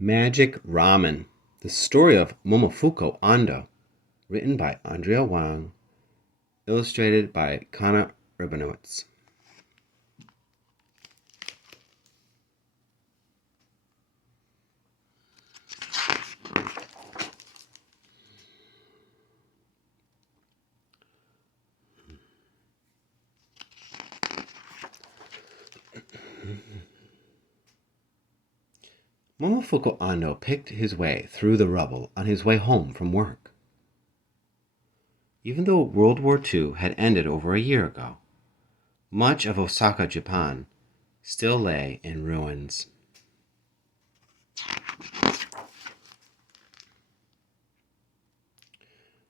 Magic Ramen, the story of Momofuku Ando, written by Andrea Wang, illustrated by Kana Rabinowitz. Momofuku Ando picked his way through the rubble on his way home from work. Even though World War II had ended over a year ago, much of Osaka, Japan, still lay in ruins.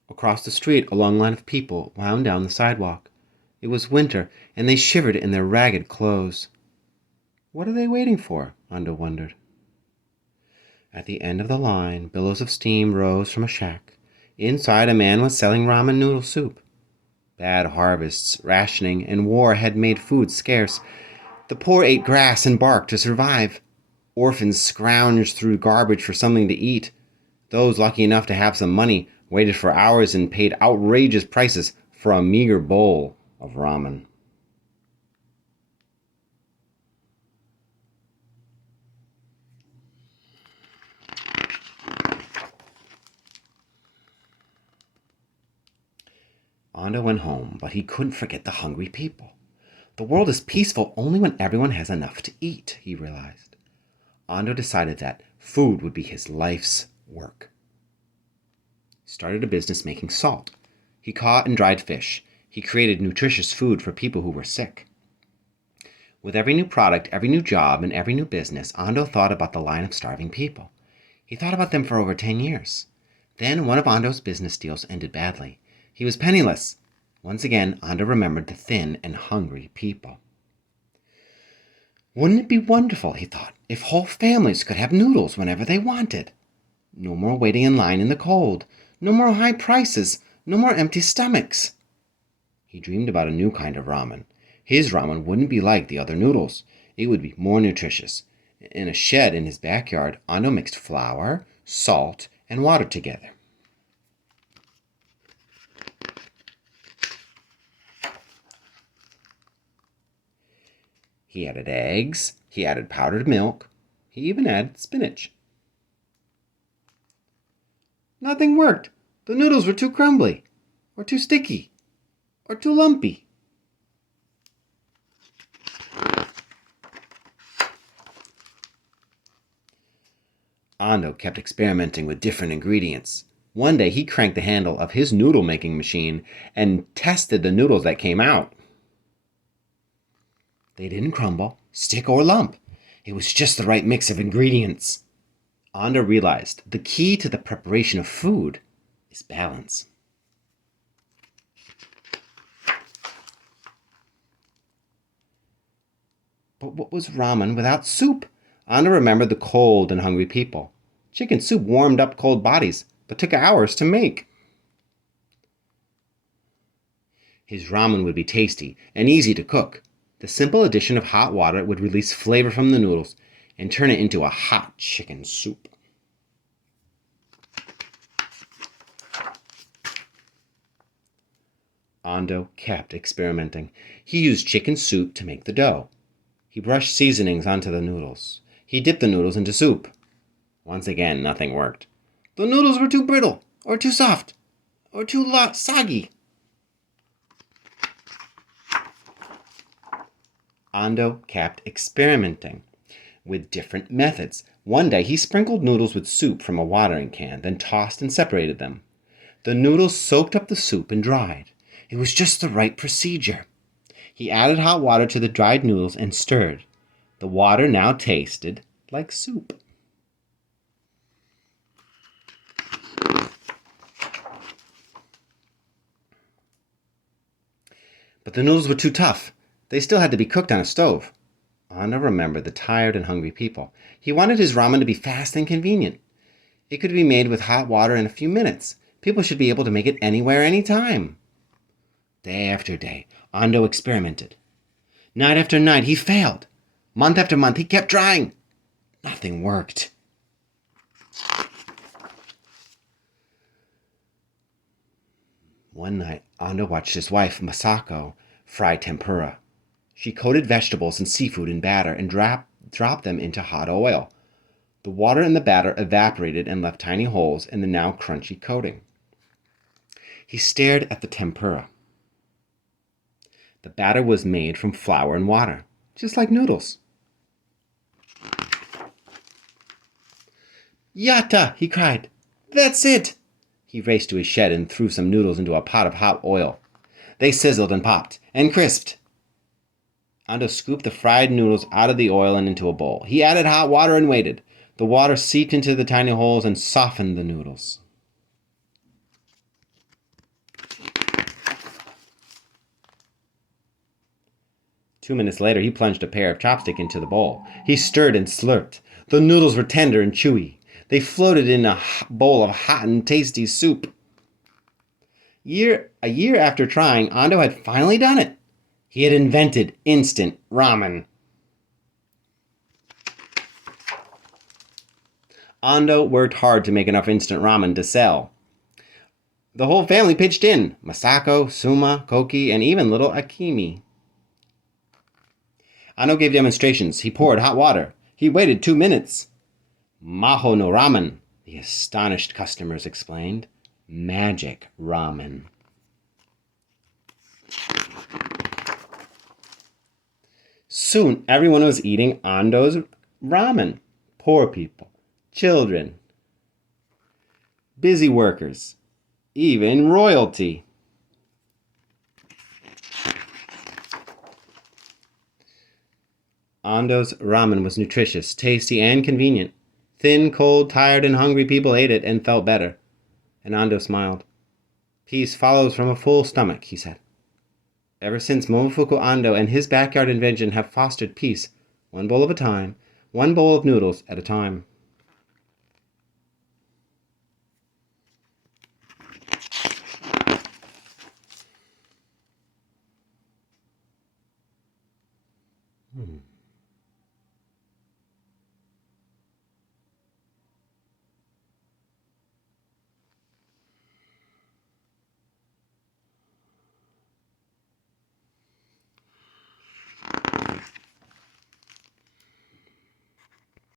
Across the street, a long line of people wound down the sidewalk. It was winter, and they shivered in their ragged clothes. What are they waiting for? Ando wondered. At the end of the line, billows of steam rose from a shack. Inside, a man was selling ramen noodle soup. Bad harvests, rationing, and war had made food scarce. The poor ate grass and bark to survive. Orphans scrounged through garbage for something to eat. Those lucky enough to have some money waited for hours and paid outrageous prices for a meager bowl of ramen. Ando went home, but he couldn't forget the hungry people. The world is peaceful only when everyone has enough to eat, he realized. Ando decided that food would be his life's work. He started a business making salt. He caught and dried fish. He created nutritious food for people who were sick. With every new product, every new job, and every new business, Ando thought about the line of starving people. He thought about them for over 10 years. Then one of Ando's business deals ended badly. He was penniless. Once again, Ando remembered the thin and hungry people. Wouldn't it be wonderful, he thought, if whole families could have noodles whenever they wanted? No more waiting in line in the cold. No more high prices. No more empty stomachs. He dreamed about a new kind of ramen. His ramen wouldn't be like the other noodles. It would be more nutritious. In a shed in his backyard, Ando mixed flour, salt, and water together. He added eggs, he added powdered milk, he even added spinach. Nothing worked. The noodles were too crumbly, or too sticky, or too lumpy. Ando kept experimenting with different ingredients. One day he cranked the handle of his noodle-making machine and tested the noodles that came out. They didn't crumble, stick, or lump. It was just the right mix of ingredients. Ando realized the key to the preparation of food is balance. But what was ramen without soup? Ando remembered the cold and hungry people. Chicken soup warmed up cold bodies, but took hours to make. His ramen would be tasty and easy to cook. The simple addition of hot water would release flavor from the noodles and turn it into a hot chicken soup. Ando kept experimenting. He used chicken soup to make the dough. He brushed seasonings onto the noodles. He dipped the noodles into soup. Once again, nothing worked. The noodles were too brittle, or too soft, or too soggy. Ando kept experimenting with different methods. One day, he sprinkled noodles with soup from a watering can, then tossed and separated them. The noodles soaked up the soup and dried. It was just the right procedure. He added hot water to the dried noodles and stirred. The water now tasted like soup. But the noodles were too tough. They still had to be cooked on a stove. Ando remembered the tired and hungry people. He wanted his ramen to be fast and convenient. It could be made with hot water in a few minutes. People should be able to make it anywhere, anytime. Day after day, Ando experimented. Night after night, he failed. Month after month, he kept trying. Nothing worked. One night, Ando watched his wife, Masako, fry tempura. She coated vegetables and seafood in batter and dropped them into hot oil. The water in the batter evaporated and left tiny holes in the now crunchy coating. He stared at the tempura. The batter was made from flour and water, just like noodles. "Yatta!" he cried. "That's it!" He raced to his shed and threw some noodles into a pot of hot oil. They sizzled and popped and crisped. Ando scooped the fried noodles out of the oil and into a bowl. He added hot water and waited. The water seeped into the tiny holes and softened the noodles. Two minutes later, he plunged a pair of chopsticks into the bowl. He stirred and slurped. The noodles were tender and chewy. They floated in a bowl of hot and tasty soup. A year after trying, Ando had finally done it. He had invented instant ramen. Ando worked hard to make enough instant ramen to sell. The whole family pitched in: Masako, Suma, Koki, and even little Akimi. Ando gave demonstrations. He poured hot water. He waited 2 minutes. "Maho no ramen," the astonished customers explained. Magic ramen. Soon, everyone was eating Ando's ramen. Poor people, children, busy workers, even royalty. Ando's ramen was nutritious, tasty, and convenient. Thin, cold, tired, and hungry people ate it and felt better. And Ando smiled. "Peace follows from a full stomach," he said. Ever since, Momofuku Ando and his backyard invention have fostered peace, one bowl at a time, one bowl of noodles at a time.